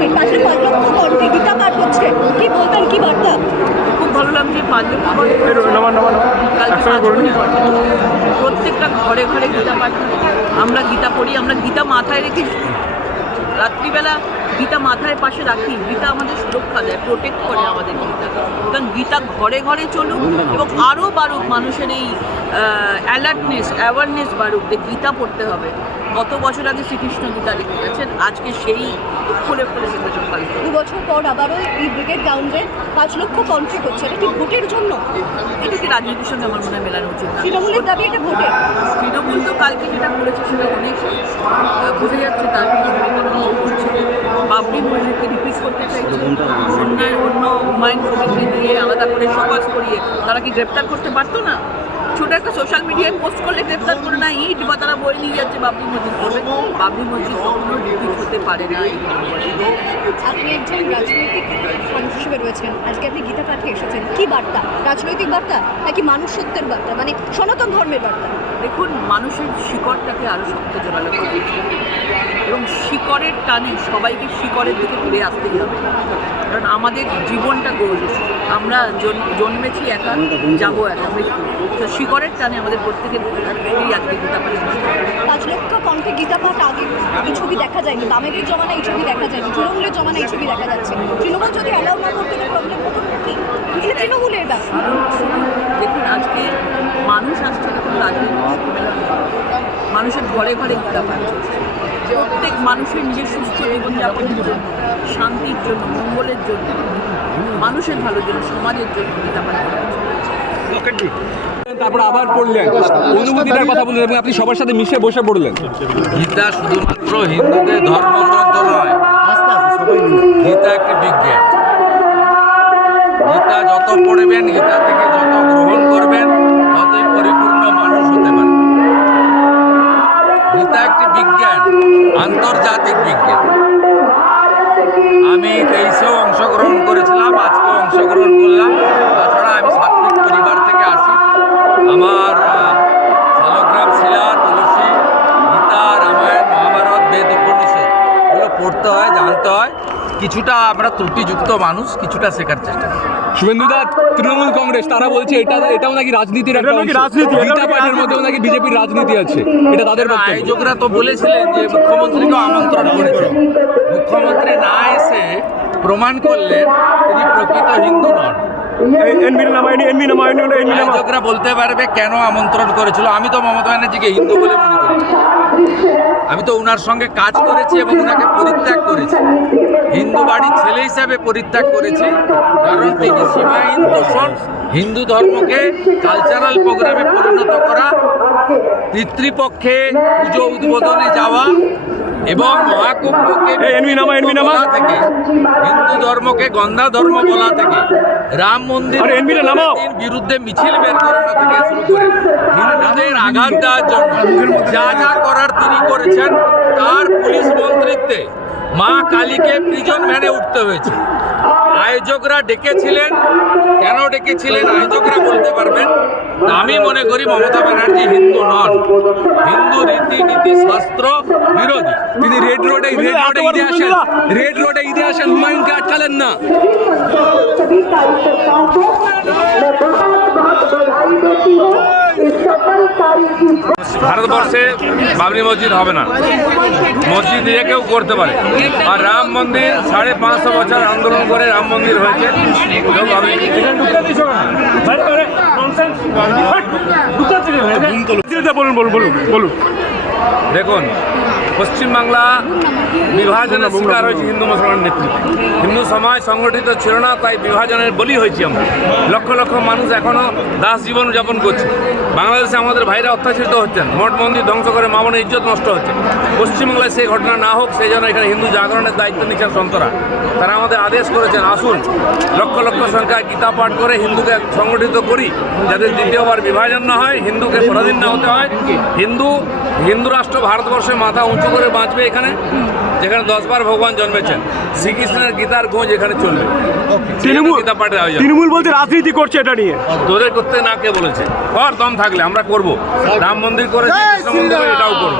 Minute পাঁচ পাঁচ লক্ষ কণ্ঠে গীতা পাঠ হচ্ছে। কি বলবেন কি বার্তা? খুব ভালো লাগছে পাঁচ প্রত্যেকটা ঘরে ঘরে গীতা পাঠ। আমরা গীতা পড়ি আমরা গীতা মাথায় রেখে রাত্রিবেলা গীতা মাথায় পাশে রাখি। গীতা আমাদের সুরক্ষা দেয় প্রোটেক্ট করে আমাদের গীতা। কারণ গীতা ঘরে ঘরে চলুক এবং আরও বাড়ুক মানুষের এই অ্যালার্টনেস অ্যাওয়ারনেস বাড়ুক যে গীতা পড়তে হবে। কত বছর আগে শ্রীকৃষ্ণ গীতা লিখে গেছেন আজকে সেই ফুলে ফুলে দু বছর পর আবারও এই ব্রিগেড গ্রাউন্ডে পাঁচ লক্ষ কণ্ঠে হচ্ছে এটা কি ভোটের জন্য? এটা কি রাজনীতির সঙ্গে আমার মনে হয় মেলানো উচিত না। তৃণমূলের দাবি এটা ভোটের তৃণমূল তো কালকে যেটা করেছে সেটা অনেক বোঝা যাচ্ছে তার করছে বাবরি মসজিদকে রিপিট করতে চাইছে। অন্যায় অন্য হুমায়ুন কবিরকে দিয়ে আলাদা করে সমাজ করিয়ে তারা কি গ্রেপ্তার করতে পারতো না? ছোট একটা সোশ্যাল মিডিয়ায় পোস্ট করলে গ্রেপ্তার করে না ইট বা তারা বই নিয়ে যাচ্ছে বাবরি মসজিদ করবে বাবরি মসজিদ কখনো রিপিট হতে পারে না। আপনি একজন রাজনৈতিক মানুষ হিসেবে রয়েছেন আজকে আপনি গীতা পাঠে এসেছেন। কি বার্তা? রাজনৈতিক বার্তা নাকি মানুষ সত্যের বার্তা? মানে সনাতন ধর্মের বার্তা? দেখুন মানুষের শিকড়টাকে আরও শক্ত জোরালো করে এবং শিকড়ের টানে সবাইকে শিকড়ের দিকে ঘুরে আসতেই হবে। কারণ আমাদের জীবনটা গৌরব আমরা জন্মেছি একা যাব একা। মৃত্যু তো শিকড়ের টানে আমাদের প্রত্যেকের আজকে গীতা পাঠ পাঁচ লক্ষ কণ্ঠে গীতা পাঠ আগে এই ছবি দেখা যায়নি। বামেদের জমানায় এই ছবি দেখা যায়নি। তৃণমূলের জমানায় এই ছবি দেখা যাচ্ছে। তৃণমূল যদি অ্যালাউ না করতে প্রবলেম হতো কি? তৃণমূলের ব্যাপার? দেখুন আজকে মানুষ আসছে দেখুন রাজনৈতিক সম্মেলন মানুষের ঘরে ঘরে গীতা পাঠ চলছে। প্রত্যেক মানুষের নিজের সুস্থ জীবনযাপনের জন্য শান্তির জন্য মঙ্গলের জন্য মানুষের ভালোর জন্য সমাজের জন্য গীতা পাঠ। তারপর আবার পড়লেন। অনুমতিটার কথা বললেন এবং আপনি সবার সাথে মিশে বসে পড়লেন। গীতা শুধুমাত্র হিন্দুদের ধর্মগ্রন্থ নয়। গীতা একটি বিজ্ঞান। গীতা যত পড়বেন, গীতা থেকে যত গ্রহণ করবেন, ততই পরিপূর্ণ মানুষ হতে পারবেন। গীতা একটি বিজ্ঞান, আন্তর্জাতিক বিজ্ঞান। আমি তেইশেও অংশগ্রহণ করেছিলাম, আজকেও অংশগ্রহণ করলাম। পড়তে হয় জানতে হয়। কিছুটা আমরা ত্রুটিযুক্ত মানুষ কিছুটা শেখার চেষ্টা করি। শুভেন্দুদা তৃণমূল কংগ্রেস তারা বলছে এটা এটাও নাকি রাজনীতির একটা অংশ। গীতা পাঠের মধ্যেও নাকি বিজেপির রাজনীতি আছে। এটা তাদের আয়োজকরা তো বলেছিলেন যে মুখ্যমন্ত্রীকে আমন্ত্রণ করেছেন মুখ্যমন্ত্রী না এসে প্রমাণ করলেন তিনি প্রকৃত হিন্দু নন। আয়োজকরা বলতে পারবে কেন আমন্ত্রণ করেছিল। আমি তো মমতা ব্যানার্জিকে হিন্দু বলে মনে করি। আমি তো ওনার সঙ্গে কাজ করেছি এবং ওনাকে পরিত্যাগ করেছি। হিন্দু বাড়ির ছেলে হিসাবে পরিত্যাগ করেছি। কারণ তিনি সীমাহীন দোষণ হিন্দু ধর্মকে কালচারাল প্রোগ্রামে পরিণত করা, পিতৃপক্ষে পুজো উদ্বোধনে যাওয়া এবং মহাকুম্ভকে থেকে হিন্দু ধর্মকে গন্ধা ধর্ম বলা থেকে রাম মন্দির বিরুদ্ধে মিছিল বের করানো থেকে শুরু করে হিন্দুদের আঘাত দেওয়ার জন্য যা যা করার তিনি করেছেন তার পুলিশ মন্ত্রিত্বে মা কালীকে প্রিজন ভ্যানে উঠতে হয়েছে। আয়োজকরা ডেকেছিলেন কেন ডেকেছিলেন আয়োজকরা বলতে পারবেন আমি মনে করি মমতা ব্যানার্জি হিন্দু নন হিন্দু রীতিনীতি শাস্ত্র বিরোধী তিনি রেড রোডে রেড রোডে ঈদে আসেন রেড রোডে ঈদে আসেন হুমায়ুনকে আটকালেন না ভারতবর্ষে বাবরি মসজিদ হবে না। মসজিদ নিয়ে কেউ করতে পারে। আর রাম মন্দির সাড়ে পাঁচশো বছর আন্দোলন করে রাম মন্দির হয়েছে। বলুন বলুন বলুন বলুন। দেখুন পশ্চিমবাংলা বিভাজনের শিকার হয়েছে হিন্দু মুসলমান নেতৃত্বে। হিন্দু সমাজ সংগঠিত ছিল না, তাই বিভাজনের বলি হয়েছি আমরা। লক্ষ লক্ষ মানুষ এখনও দাস জীবন যাপন করছে। বাংলাদেশে আমাদের ভাইরা অত্যাচারিত হচ্ছেন, মঠ মন্দির ধ্বংস করে মামনের ইজ্জত নষ্ট হচ্ছে। পশ্চিমবাংলায় সেই ঘটনা না হোক, সেই জন্য এখানে হিন্দু জাগরণের দায়িত্ব নিচ্ছেন সন্তরা। তারা আমাদের আদেশ করেছেন, আসুন, লক্ষ লক্ষ সংখ্যায় গীতা পাঠ করে হিন্দুকে সংগঠিত করি, যাতে দ্বিতীয়বার বিভাজন না হয়, হিন্দুকে পরাধীন না হতে হয়। হিন্দু হিন্দু রাষ্ট্র ভারতবর্ষে মাথা উঁচু করে বাঁচবে এখানে? যেখানে দশবার ভগবান জন্মেছেন। শ্রীকৃষ্ণের গীতার গোঁজ এখানে চলবে। তৃণমূল গীতা পাঠের আয়োজন। তৃণমূল বলতে রাজনীতি করছে এটা নিয়ে। তোদের করতে না কে বলেছে? কর দম থাকলে আমরা করব। রাম মন্দির করেছি করে এটাও করব।